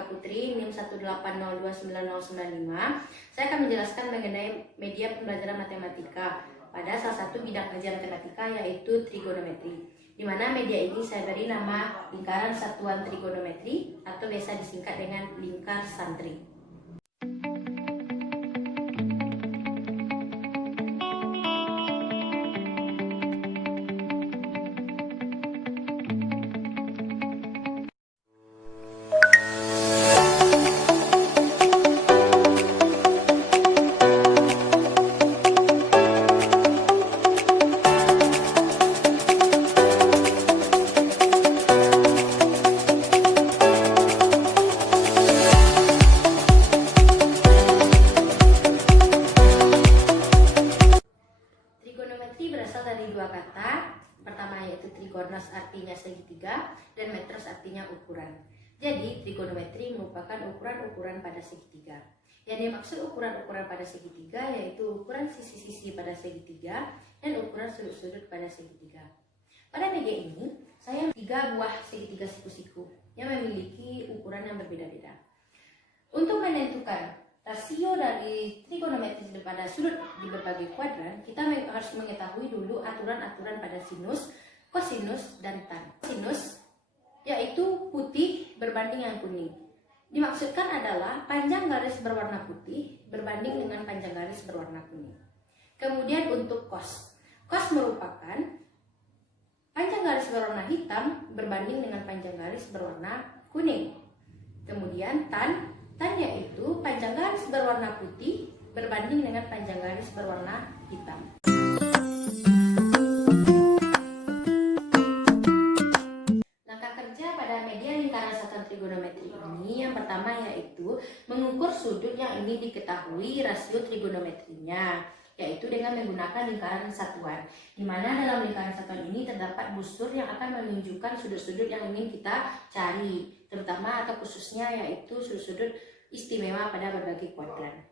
Eka Putri, NIM 180299095. Saya akan menjelaskan mengenai media pembelajaran matematika pada salah satu bidang kajian matematika, yaitu trigonometri. Di mana media ini saya beri nama lingkaran satuan trigonometri atau biasa disingkat dengan lingkar santri. Trigonometri berasal dari dua kata. Pertama yaitu trigonos artinya segitiga dan metros artinya ukuran. Jadi trigonometri merupakan ukuran-ukuran pada segitiga. Yang dimaksud ukuran-ukuran pada segitiga yaitu ukuran sisi-sisi pada segitiga dan ukuran sudut-sudut pada segitiga. Pada media ini saya 3 buah segitiga siku-siku yang memiliki ukuran yang berbeda-beda. Untuk menentukan rasio dari trigonometri pada sudut di berbagai kuadran, kita harus mengetahui dulu aturan-aturan pada sinus, kosinus, dan tan. Sinus yaitu putih berbanding yang kuning. Dimaksudkan adalah panjang garis berwarna putih berbanding dengan panjang garis berwarna kuning. Kemudian untuk cos. Cos merupakan panjang garis berwarna hitam berbanding dengan panjang garis berwarna kuning. Kemudian tan yaitu panjang garis berwarna putih berbanding dengan panjang garis berwarna hitam. Langkah kerja pada media lingkaran satuan trigonometri ini yang pertama yaitu mengukur sudut yang ingin diketahui rasio trigonometrinya, yaitu dengan menggunakan lingkaran satuan, di mana dalam lingkaran satuan ini terdapat busur yang akan menunjukkan sudut-sudut yang ingin kita cari, terutama atau khususnya yaitu sudut-sudut istimewa pada berbagai kuadran.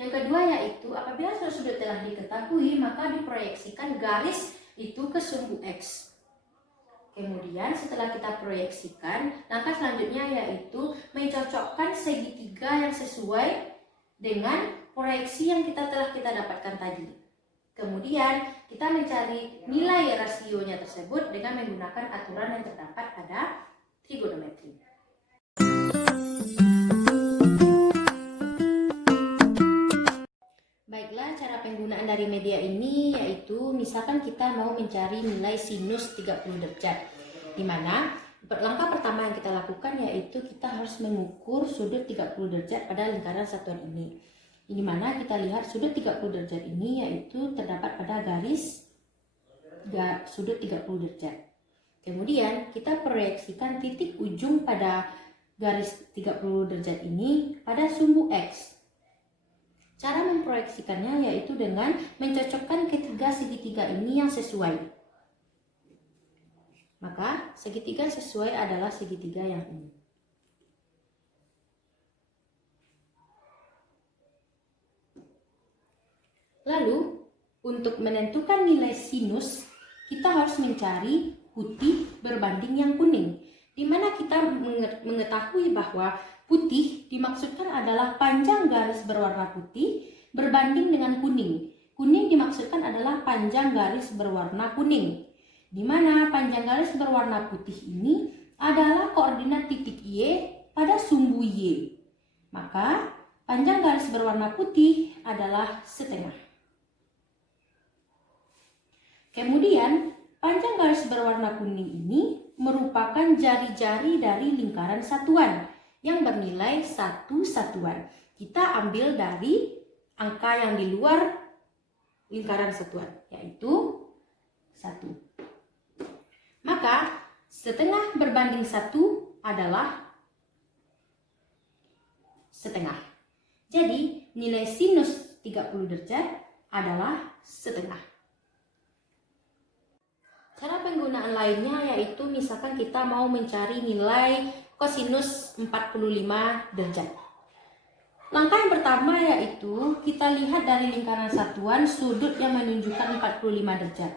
Yang kedua yaitu apabila sudut-sudut telah diketahui, maka diproyeksikan garis itu ke sumbu X. Kemudian setelah kita proyeksikan, langkah selanjutnya yaitu mencocokkan segitiga yang sesuai dengan proyeksi yang telah kita dapatkan tadi. Kemudian kita mencari nilai rasionya tersebut dengan menggunakan aturan yang terdapat pada trigonometri. Baiklah, cara penggunaan dari media ini yaitu misalkan kita mau mencari nilai sinus 30 derajat, di mana langkah pertama yang kita lakukan yaitu kita harus mengukur sudut 30 derajat pada lingkaran satuan ini. Di mana kita lihat sudut 30 derajat ini yaitu terdapat pada garis sudut 30 derajat. Kemudian kita proyeksikan titik ujung pada garis 30 derajat ini pada sumbu X. Cara memproyeksikannya yaitu dengan mencocokkan ketiga segitiga ini yang sesuai. Maka segitiga sesuai adalah segitiga yang ini. Lalu, untuk menentukan nilai sinus, kita harus mencari putih berbanding yang kuning, di mana kita mengetahui bahwa putih dimaksudkan adalah panjang garis berwarna putih berbanding dengan kuning. Kuning dimaksudkan adalah panjang garis berwarna kuning, di mana panjang garis berwarna putih ini adalah koordinat titik Y pada sumbu Y. Maka panjang garis berwarna putih adalah setengah. Kemudian panjang garis berwarna kuning ini merupakan jari-jari dari lingkaran satuan yang bernilai 1 satuan. Kita ambil dari angka yang di luar lingkaran satuan, yaitu 1. Maka setengah berbanding 1 adalah setengah. Jadi nilai sinus 30 derajat adalah setengah. Cara penggunaan lainnya yaitu misalkan kita mau mencari nilai kosinus 45 derajat. Langkah yang pertama yaitu kita lihat dari lingkaran satuan sudut yang menunjukkan 45 derajat.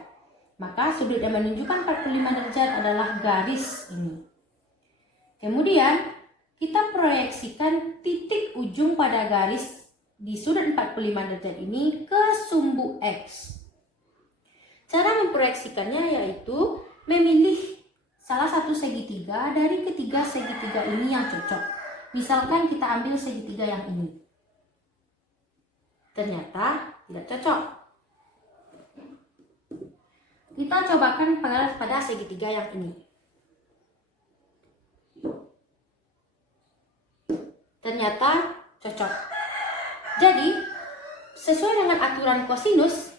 Maka sudut yang menunjukkan 45 derajat adalah garis ini. Kemudian kita proyeksikan titik ujung pada garis di sudut 45 derajat ini ke sumbu X. Cara memproyeksikannya yaitu memilih salah satu segitiga dari ketiga segitiga ini yang cocok. Misalkan kita ambil segitiga yang ini. Ternyata tidak cocok. Kita cobakan pada segitiga yang ini. Ternyata cocok. Jadi, sesuai dengan aturan kosinus,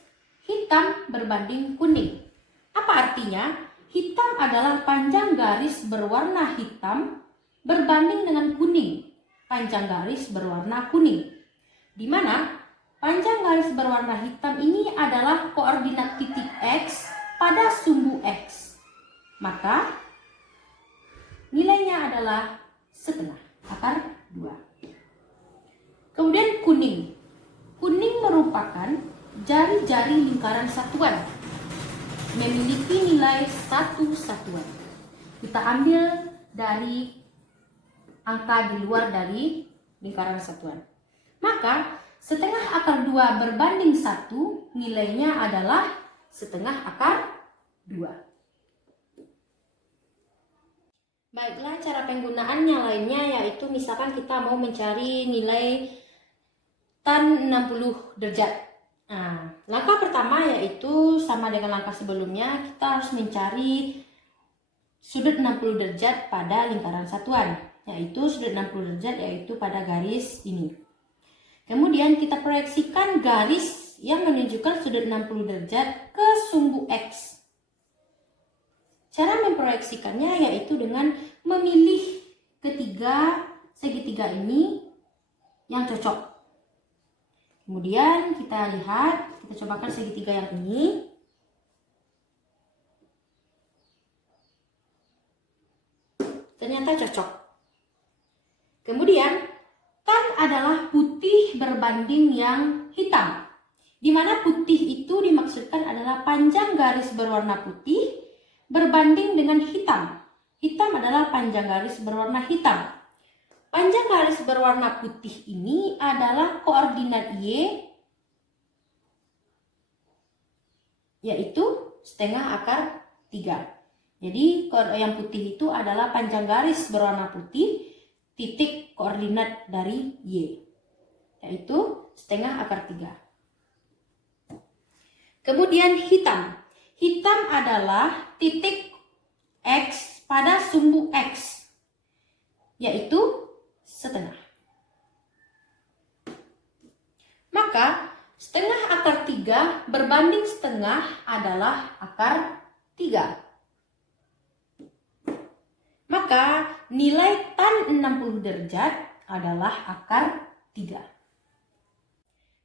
hitam berbanding kuning. Apa artinya? Hitam adalah panjang garis berwarna hitam berbanding dengan kuning, panjang garis berwarna kuning. Di mana panjang garis berwarna hitam ini adalah koordinat titik X pada sumbu X. Maka, nilainya adalah setengah akar 2. Kemudian kuning. Kuning merupakan jari-jari lingkaran satuan. Memiliki nilai 1 satuan. Kita ambil dari angka di luar dari lingkaran satuan. Maka setengah akar 2 berbanding 1 nilainya adalah setengah akar 2. Baiklah, cara penggunaannya lainnya yaitu misalkan kita mau mencari nilai tan 60 derajat. Nah, langkah pertama yaitu sama dengan langkah sebelumnya, kita harus mencari sudut 60 derajat pada lingkaran satuan, yaitu sudut 60 derajat yaitu pada garis ini. Kemudian kita proyeksikan garis yang menunjukkan sudut 60 derajat ke sumbu X. Cara memproyeksikannya yaitu dengan memilih ketiga segitiga ini yang cocok. Kemudian kita lihat, kita cobakan segitiga yang ini. Ternyata cocok. Kemudian tan adalah putih berbanding yang hitam. Di mana putih itu dimaksudkan adalah panjang garis berwarna putih berbanding dengan hitam. Hitam adalah panjang garis berwarna hitam. Panjang garis berwarna putih ini adalah koordinat Y, yaitu setengah akar 3. Jadi yang putih itu adalah panjang garis berwarna putih, titik koordinat dari Y, yaitu setengah akar 3. Kemudian hitam. Hitam adalah titik X pada sumbu X, yaitu setengah. Maka setengah akar 3 berbanding setengah adalah akar 3. Maka nilai tan 60 derajat adalah akar 3.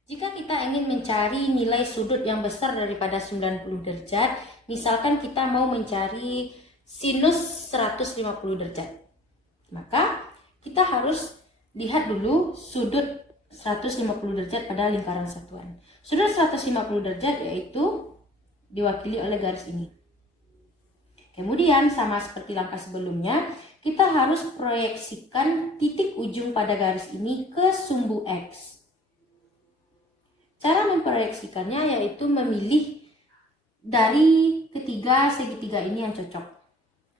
Jika kita ingin mencari nilai sudut yang besar daripada 90 derajat, misalkan kita mau mencari sinus 150 derajat, maka kita harus lihat dulu sudut 150 derajat pada lingkaran satuan. Sudut 150 derajat yaitu diwakili oleh garis ini. Kemudian sama seperti langkah sebelumnya, kita harus proyeksikan titik ujung pada garis ini ke sumbu X. Cara memproyeksikannya yaitu memilih dari ketiga segitiga ini yang cocok.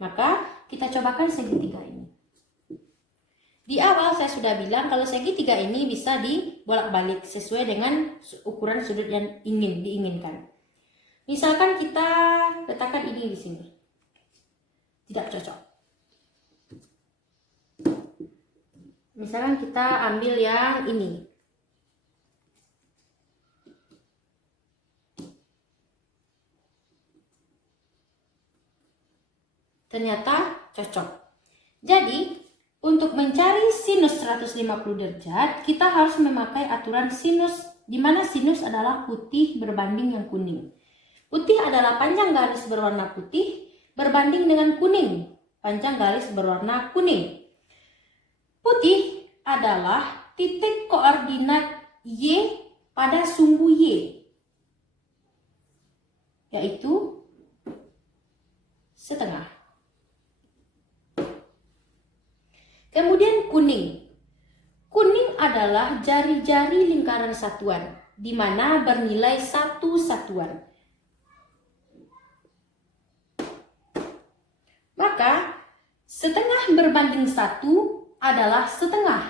Maka kita cobakan segitiga ini. Di awal saya sudah bilang kalau segitiga ini bisa dibolak-balik sesuai dengan ukuran sudut yang diinginkan. Misalkan kita letakkan ini di sini. Tidak cocok. Misalkan kita ambil yang ini. Ternyata cocok. Jadi, untuk mencari sinus 150 derajat, kita harus memakai aturan sinus, di mana sinus adalah putih berbanding yang kuning. Putih adalah panjang garis berwarna putih berbanding dengan kuning, panjang garis berwarna kuning. Putih adalah titik koordinat Y pada sumbu Y, yaitu setengah. Kemudian Kemudian kuning. Kuning adalah jari-jari lingkaran satuan, di mana bernilai 1 satuan. Maka setengah berbanding 1 adalah setengah.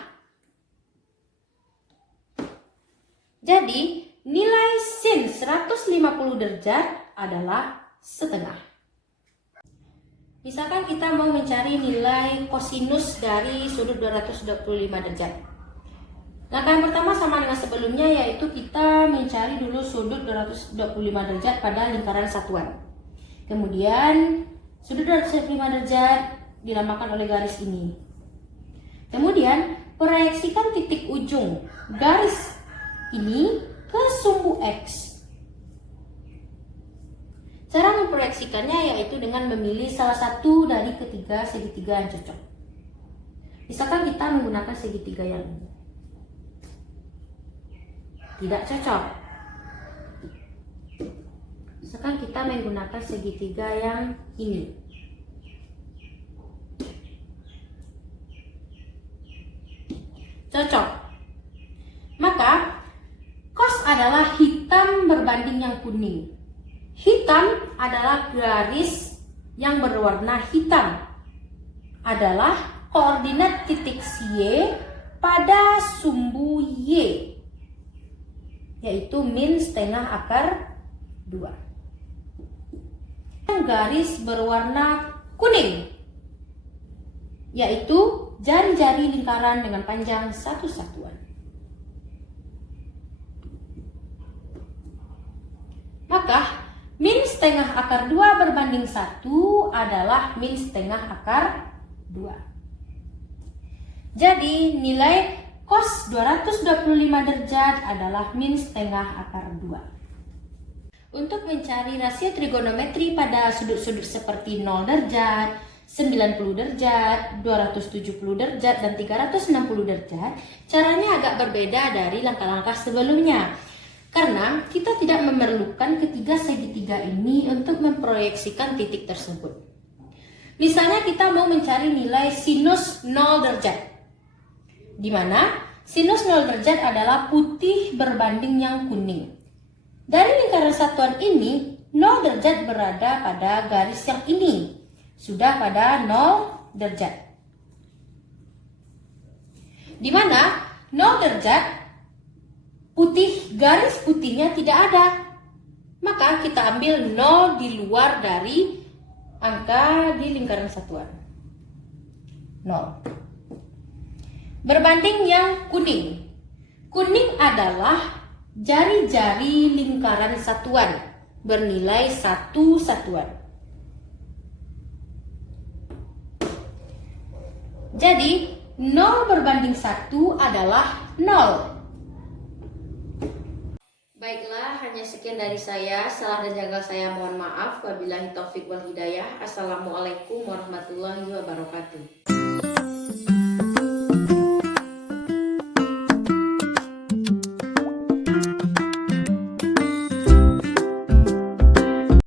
Jadi nilai sin 150 derajat adalah setengah. Misalkan kita mau mencari nilai kosinus dari sudut 225 derajat. Langkah yang pertama sama dengan sebelumnya, yaitu kita mencari dulu sudut 225 derajat pada lingkaran satuan. Kemudian sudut 225 derajat dinamakan oleh garis ini. Kemudian proyeksikan titik ujung garis ini ke sumbu X. Cara memproyeksikannya yaitu dengan memilih salah satu dari ketiga segitiga yang cocok. Misalkan kita menggunakan segitiga yang ini. Tidak cocok. Misalkan kita menggunakan segitiga yang ini. Cocok. Maka cos adalah hitam berbanding yang kuning. Hitam adalah garis yang berwarna hitam. Adalah koordinat titik Y pada sumbu Y, yaitu min setengah akar 2. Garis berwarna kuning, yaitu jari-jari lingkaran dengan panjang 1 satuan. Maka min setengah akar 2 berbanding 1 adalah min setengah akar 2. Jadi nilai cos 225 derajat adalah min setengah akar 2. Untuk mencari rasio trigonometri pada sudut-sudut seperti 0 derajat, 90 derajat, 270 derajat, dan 360 derajat, caranya agak berbeda dari langkah-langkah sebelumnya. Karena kita tidak memerlukan ketiga segitiga ini untuk memproyeksikan titik tersebut. Misalnya kita mau mencari nilai sinus 0 derajat, di mana sinus 0 derajat adalah putih berbanding yang kuning. Dari lingkaran satuan ini, 0 derajat berada pada garis yang ini, sudah pada 0 derajat. Di mana 0 derajat putih, garis putihnya tidak ada. Maka kita ambil 0 di luar dari angka di lingkaran satuan. 0. Berbanding yang kuning. Kuning adalah jari-jari lingkaran satuan bernilai 1 satuan. Jadi 0 berbanding 1 adalah 0. Baiklah, hanya sekian dari saya. Salah dan janggal saya mohon maaf. Wabillahi taufik wal hidayah. Assalamualaikum warahmatullahi wabarakatuh.